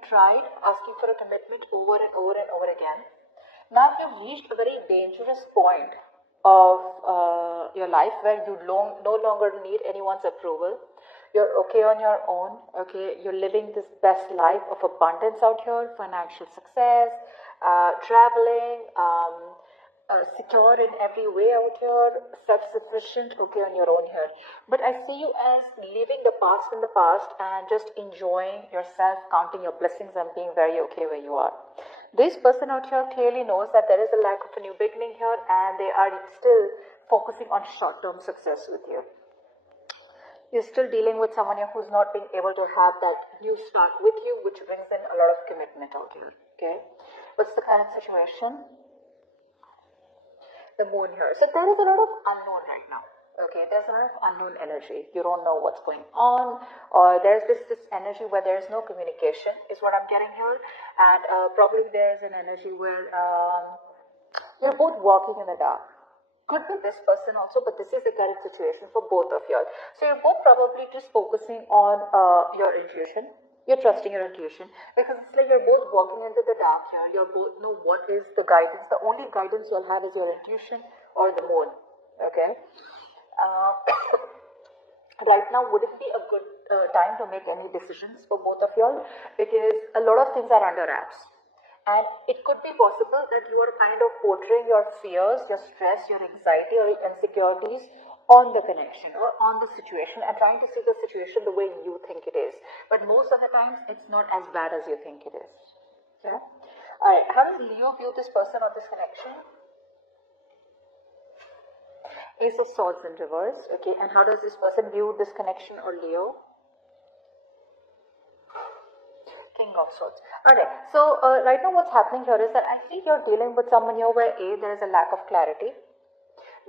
you've tried asking for a commitment over and over and over again. Now you've reached a very dangerous point of your life where you no longer need anyone's approval. You're okay on your own, okay? You're living this best life of abundance out here, financial success, traveling, secure in every way out here, self-sufficient, okay, on your own here. But I see you as leaving the past in the past and just enjoying yourself, counting your blessings and being very okay where you are. This person out here clearly knows that there is a lack of a new beginning here and they are still focusing on short-term success with you. You're still dealing with someone here who's not being able to have that new start with you, which brings in a lot of commitment out here, okay? What's the current situation? The moon here. So there is a lot of unknown right now. Okay, there's a lot of unknown energy. You don't know what's going on, or there's this energy where there is no communication, is what I'm getting here. And probably there's an energy where you're both walking in the dark. Could be this person also, but this is the current situation for both of you. So you're both probably just focusing on your intuition. You're trusting your intuition because it's like you're both walking into the dark here. You both know what is the guidance. The only guidance you'll have is your intuition or the moon. Okay. Right now wouldn't be a good time to make any decisions for both of y'all because a lot of things are under wraps. And it could be possible that you are kind of portraying your fears, your stress, your anxiety or your insecurities on the connection or on the situation and trying to see the situation the way you think it is. But most of the times, it's not as bad as you think it is. Okay? Alright, how does Leo view this person or this connection? Ace of Swords in reverse. Okay, and how does this person view this connection or Leo? King of Swords. Alright, so right now what's happening here is that I think you're dealing with someone here where A, there is a lack of clarity.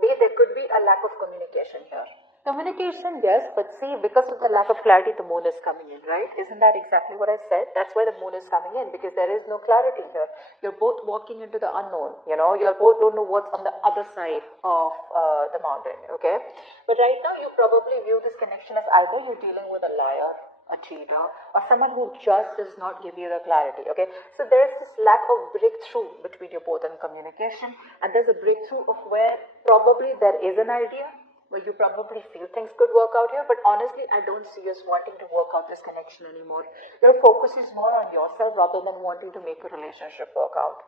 B, there could be a lack of communication here. Communication, yes, but see, because of the lack of clarity, the moon is coming in, right? Isn't that exactly what I said? That's why the moon is coming in, because there is no clarity here. You're both walking into the unknown, you know, you both don't know what's on the other side of the mountain, okay? But right now, you probably view this connection as either you're dealing with a liar, a cheater, or someone who just does not give you the clarity, okay? So there's this lack of breakthrough between you both in communication, and there's a breakthrough of where probably there is an idea, where you probably feel things could work out here, but honestly, I don't see us wanting to work out this connection anymore. Your focus is more on yourself rather than wanting to make a relationship work out.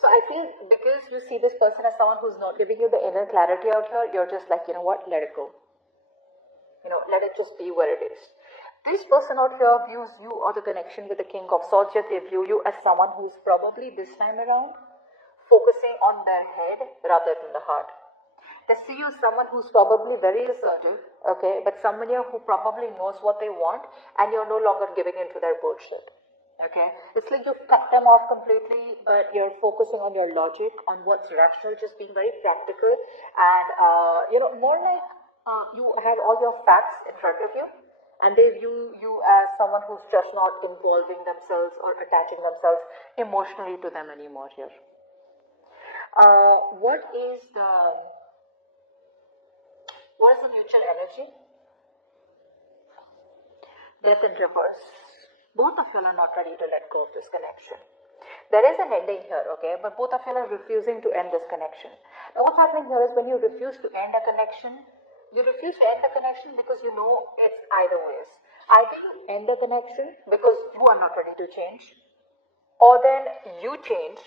So I feel because you see this person as someone who's not giving you the inner clarity out here, you're just like, you know what, let it go. You know, let it just be where it is. This person out here views you or the connection with the King of Swords, yet they view you as someone who's probably this time around focusing on their head rather than the heart. They see you as someone who's probably very assertive, okay, but someone here who probably knows what they want and you're no longer giving into their bullshit, okay. It's like you've cut them off completely, but you're focusing on your logic, on what's rational, just being very practical and, you know, more like you have all your facts in front of you and they view you as someone who's just not involving themselves or attaching themselves emotionally to them anymore here. What is the mutual energy? Death in reverse. Both of you are not ready to let go of this connection. There is an ending here, okay, but both of you are refusing to end this connection. Now what's happening here is when you refuse to end a connection, you refuse to end the connection because you know it's either ways. Either you end the connection because you are not ready to change, or then you change,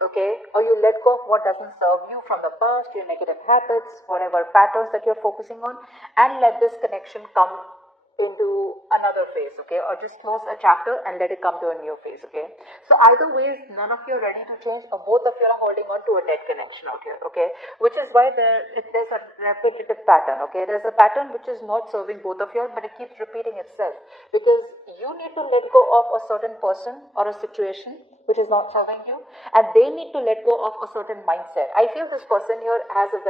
okay, or you let go of what doesn't serve you from the past, your negative habits, whatever patterns that you're focusing on, and let this connection come into another phase, okay, or just close a chapter and let it come to a new phase, okay. So either ways, none of you are ready to change, or both of you are holding on to a dead connection out here, okay, which is why there's a repetitive pattern, okay. There's a pattern which is not serving both of you, but it keeps repeating itself, because you need to let go of a certain person or a situation which is not serving you, and they need to let go of a certain mindset. I feel this person here has a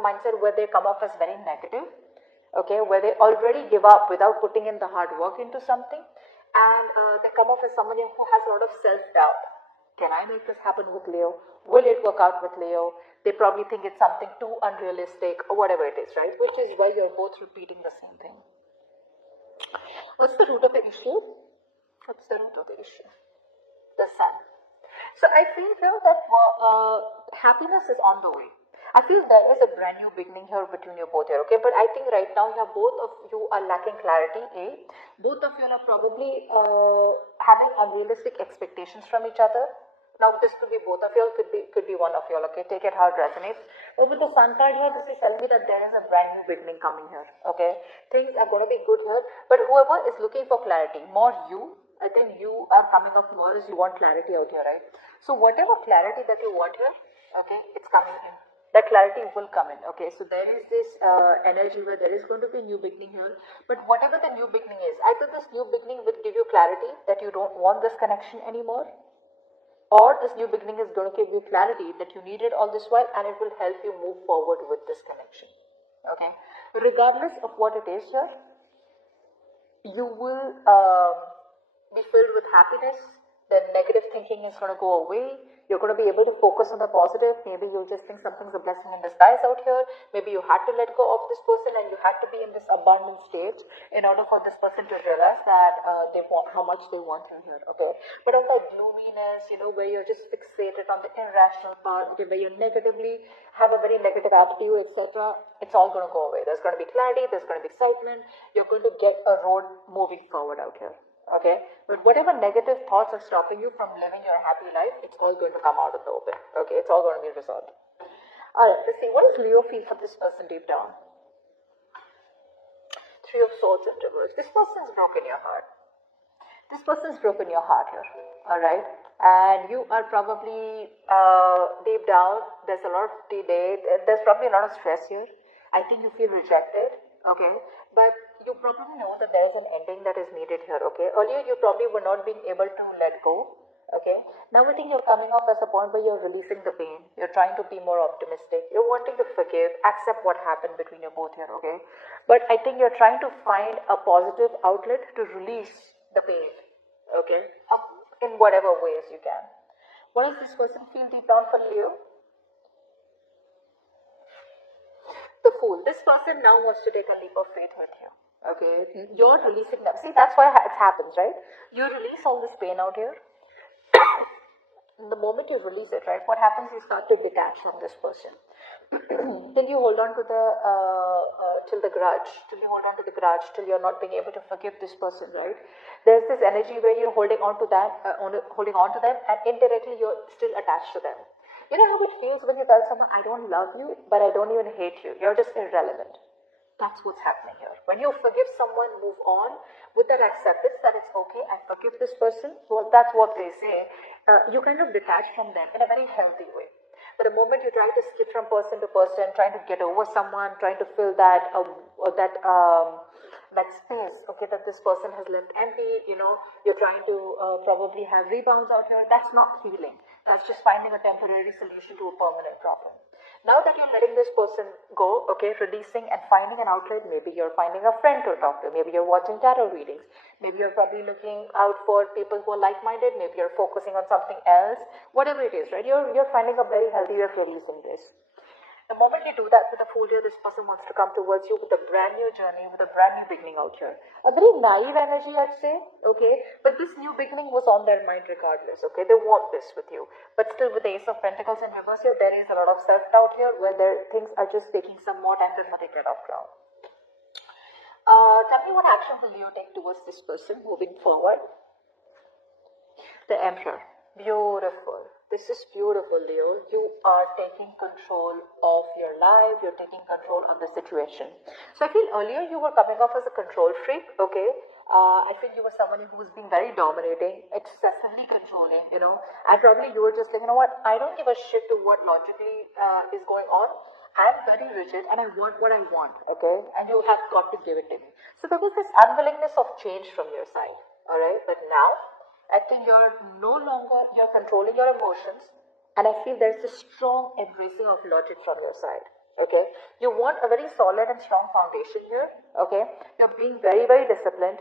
mindset where they come off as very negative, okay, where they already give up without putting in the hard work into something, and they come off as someone who has a lot of self-doubt. Can I make this happen with Leo? Will it work out with Leo? They probably think it's something too unrealistic or whatever it is, right? Which is why you're both repeating the same thing. What's the root of the issue? What's the root of the issue? The sun. So I feel here that happiness is on the way. I feel there is a brand new beginning here between you both here, okay? But I think right now, yeah, both of you are lacking clarity, A. Both of you are probably having unrealistic expectations from each other. Now, this could be both of you, could be one of you, okay? Take it how it resonates. But with the sun card here, this is telling me that there is a brand new beginning coming here, okay? Things are going to be good here. But whoever is looking for clarity, more you, I think you are coming up more as you want clarity out here, right? So whatever clarity that you want here, okay, it's coming in. That clarity will come in, okay? So there is this energy where there is going to be a new beginning here. But whatever the new beginning is, I think this new beginning will give you clarity that you don't want this connection anymore. Or this new beginning is going to give you clarity that you needed all this while, and it will help you move forward with this connection, okay? Regardless of what it is here, you will be filled with happiness. The negative thinking is going to go away. You're going to be able to focus on the positive. Maybe you'll just think something's a blessing in disguise out here. Maybe you had to let go of this person and you had to be in this abundant state in order for this person to realize that they want how much they want you here, okay? But on the gloominess, you know, where you're just fixated on the irrational part, okay, where you negatively have a very negative attitude, etc., it's all going to go away. There's going to be clarity, there's going to be excitement. You're going to get a road moving forward out here. Okay, but whatever negative thoughts are stopping you from living your happy life, it's all going to come out in the open. Okay, it's all going to be resolved. Alright, let's see, what does Leo feel for this person deep down? Three of Swords in reverse. This person's broken your heart. This person's broken your heart here. Alright, and you are probably deep down, there's a lot of delay, there's probably a lot of stress here. I think you feel rejected. Okay, but you probably know that there is an ending that is needed here, okay? Earlier, you probably were not being able to let go, okay? Now, I think you're coming up as a point where you're releasing the pain. You're trying to be more optimistic. You're wanting to forgive, accept what happened between you both here, okay? But I think you're trying to find a positive outlet to release the pain, okay? In whatever ways you can. What does this person feel deep down for Leo? The Fool. This person now wants to take a leap of faith with you. Okay, you're releasing them. See, that's why it happens, right? You release all this pain out here. The moment you release it, right, what happens? You start to detach from this person. Till you hold on to the till the grudge, till you hold on to the grudge, till you're not being able to forgive this person, right? There's this energy where you're holding on to that, holding on to them, and indirectly you're still attached to them. You know how it feels when you tell someone, I don't love you, but I don't even hate you. You're just irrelevant. That's what's happening here. When you forgive someone, move on with that acceptance that it's okay, I forgive this person. Well, that's what they say. You kind of detach from them in a very healthy way. But the moment you try to skip from person to person, trying to get over someone, trying to fill that space, okay, that this person has left empty, you know, you're trying to probably have rebounds out here. That's not healing. That's just finding a temporary solution to a permanent problem. Now that you're letting this person go, okay, releasing and finding an outlet, maybe you're finding a friend to talk to, maybe you're watching tarot readings, maybe you're probably looking out for people who are like-minded, maybe you're focusing on something else, whatever it is, right? You're finding a very healthy way of releasing this. The moment you do that with a Fool here, this person wants to come towards you with a brand new journey, with a brand new beginning out here. A very naive energy, I'd say, okay? But this new beginning was on their mind regardless, okay? They want this with you. But still with the Ace of Pentacles in reverse here, there is a lot of self-doubt here where things are just taking some more time before they get off ground. Tell me what action will you take towards this person moving forward? The Emperor. Beautiful. This is beautiful, Leo. You are taking control of your life. You're taking control of the situation. So I feel earlier you were coming off as a control freak, okay? I feel you were someone who was being very dominating, excessively controlling, you know. And probably you were just like, you know what, I don't give a shit to what logically is going on. I'm very rigid and I want what I want, okay? And you have got to give it to me. So there was this unwillingness of change from your side, all right? But now, I think you're controlling your emotions, and I feel there's a strong embracing of logic from your side, okay? You want a very solid and strong foundation here, okay? You're being very, very disciplined.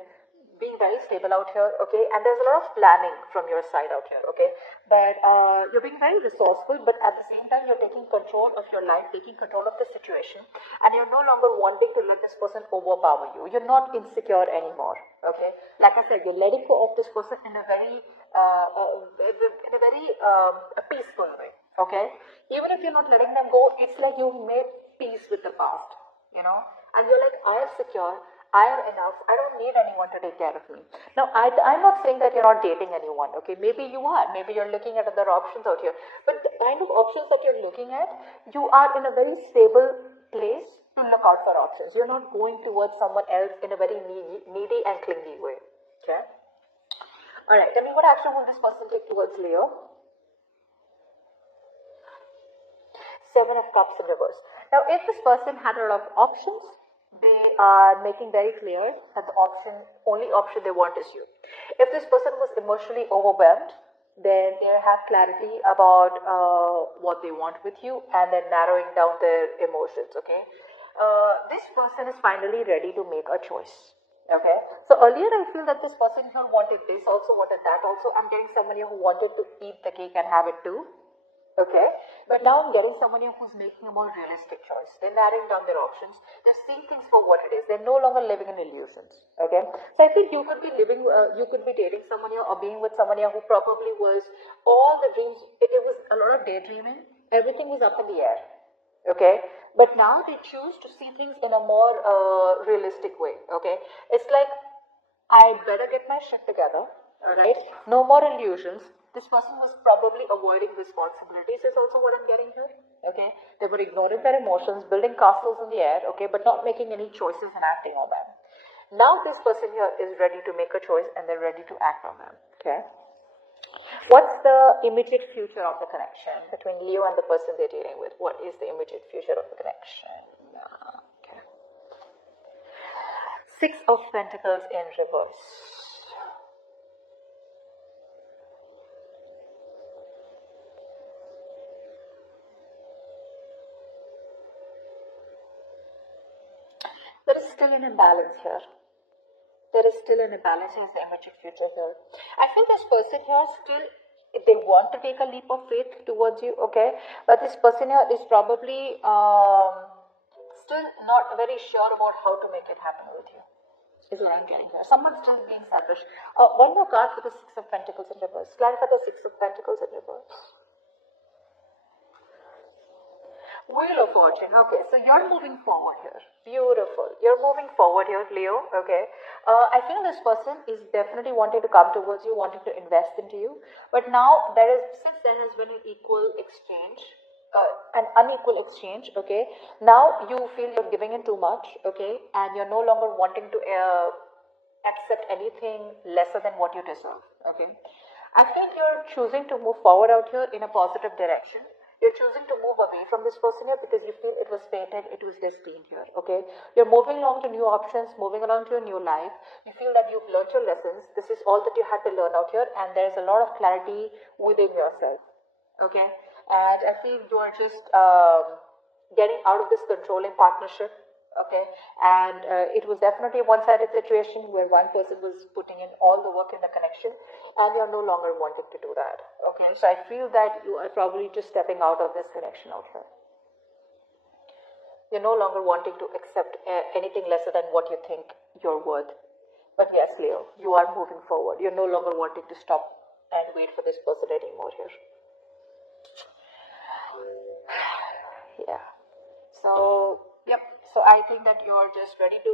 being very stable out here, okay, and there's a lot of planning from your side out here, okay, but you're being very resourceful, but at the same time you're taking control of your life, taking control of the situation, and you're no longer wanting to let this person overpower you. You're not insecure anymore, okay. Like I said, you're letting go of this person in a very a peaceful way, okay. Even if you're not letting them go, it's like you made peace with the past, you know, and you're like, I am secure, I am enough, I don't need anyone to take care of me. Now, I'm not saying that you're not dating anyone, okay? Maybe you are, maybe you're looking at other options out here, but the kind of options that you're looking at, you are in a very stable place to look out for options. You're not going towards someone else in a very needy and clingy way, okay? Alright, tell me, what action will this person take towards Leo? Seven of Cups in reverse. Now, if this person had a lot of options, they are making very clear that the only option they want is you. If this person was emotionally overwhelmed, then they have clarity about what they want with you, and then narrowing down their emotions, okay? This person is finally ready to make a choice, okay? So earlier I feel that this person here wanted this also, wanted that also. I'm getting someone here who wanted to eat the cake and have it too. Okay, but now I'm getting someone here who's making a more realistic choice. They're narrowing down their options. They're seeing things for what it is. They're no longer living in illusions. Okay, so I think you could be you could be dating someone here or being with someone here who probably was all the dreams. It was a lot of daydreaming. Everything was up in the air. Okay, but now they choose to see things in a more realistic way. Okay, it's like, I better get my shit together. All right, no more illusions. This person was probably avoiding responsibilities is also what I'm getting here, okay? They were ignoring their emotions, building castles in the air, okay, but not making any choices and acting on them. Now this person here is ready to make a choice and they're ready to act on them, okay? What's the immediate future of the connection between Leo and the person they're dealing with? What is the immediate future of the connection? Okay. Six of Pentacles in reverse. There is still an imbalance here. There is still an imbalance in the immediate future here. I feel this person here still, they want to take a leap of faith towards you, okay? But this person here is probably still not very sure about how to make it happen with you. Is what I'm getting here. Someone's still being selfish. One more card for the Six of Pentacles in reverse. Clarify the Six of Pentacles in reverse. Wheel of Fortune. Okay, so you're moving forward here. Beautiful. You're moving forward here, Leo. Okay. I feel this person is definitely wanting to come towards you, wanting to invest into you. But now since there has been an equal exchange, an unequal exchange, okay, now you feel you're giving in too much, okay, and you're no longer wanting to accept anything lesser than what you deserve, okay. I think you're choosing to move forward out here in a positive direction. You're choosing to move away from this person here because you feel it was fated, it was destined here, okay? You're moving along to new options, moving along to a new life. You feel that you've learned your lessons. This is all that you had to learn out here, and there's a lot of clarity within yourself, okay? And I feel you are just getting out of this controlling partnership, okay? And it was definitely a one-sided situation where one person was putting in all the work in the connection, and you're no longer wanting to do that, okay? So I feel that you are probably just stepping out of this connection out here. You're no longer wanting to accept anything lesser than what you think you're worth. But yes, Leo, you are moving forward. You're no longer wanting to stop and wait for this person anymore here. Yeah. So, yep. So I think that you're just ready to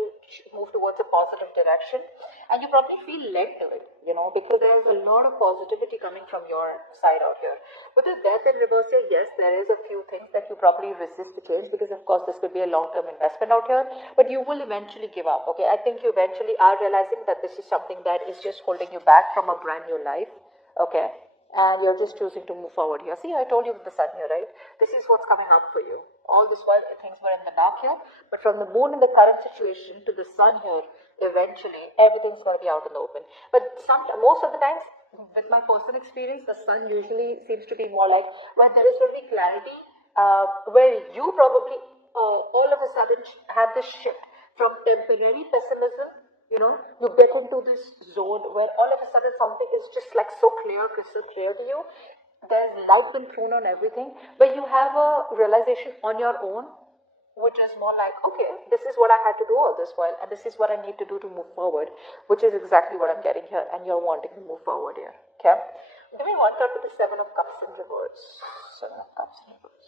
move towards a positive direction, and you probably feel led to it, you know, because there's a lot of positivity coming from your side out here. With the Death in reverse here, yes, there is a few things that you probably resist to change because, of course, this could be a long-term investment out here, but you will eventually give up, okay? I think you eventually are realizing that this is something that is just holding you back from a brand new life, okay? And you're just choosing to move forward here. See, I told you with the sun here, right? This is what's coming up for you. All this while things were in the dark here, but from the moon in the current situation to the sun here, eventually everything's going to be out in the open. But most of the times, with my personal experience, the sun usually seems to be more like where there is really clarity, where you probably all of a sudden have this shift from temporary pessimism You get into this zone where all of a sudden something is just like so clear, crystal clear to you. There's light been thrown on everything, where you have a realization on your own, which is more like, okay, this is what I had to do all this while, and this is what I need to do to move forward, which is exactly what I'm getting here, and you're wanting to move forward here. Okay? Give me one card with the Seven of Cups in reverse. Seven of Cups in reverse.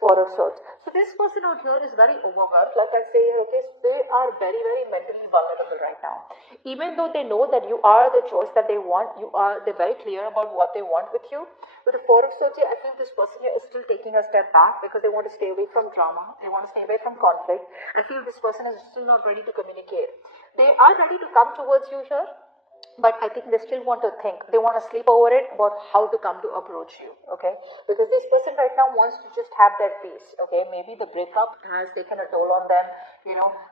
Four of Swords. So this person out here is very overwhelmed. Like I say, okay, they are very, very mentally vulnerable right now. Even though they know that you are the choice that they want, they're very clear about what they want with you. With the Four of Swords here, I feel this person here is still taking a step back because they want to stay away from drama. They want to stay away from conflict. I feel this person is still not ready to communicate. They are ready to come towards you here, but I think they still want to think. They want to sleep over it about how to come to approach you, okay? Because this person right now wants to just have their peace, okay? Maybe the breakup has taken a toll on them,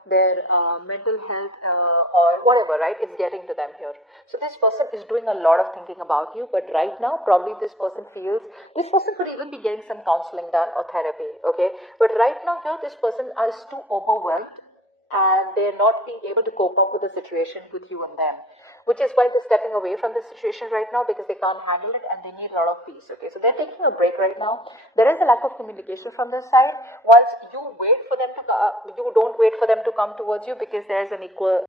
their mental health or whatever, right? It's getting to them here. So this person is doing a lot of thinking about you, but right now, probably this person could even be getting some counseling done or therapy, okay? But right now here, this person is too overwhelmed and they're not being able to cope up with the situation with you and them, which is why they're stepping away from the situation right now, because they can't handle it and they need a lot of peace. Okay, so they're taking a break right now. There is a lack of communication from their side. Whilst you don't wait for them to come towards you, because there is an equal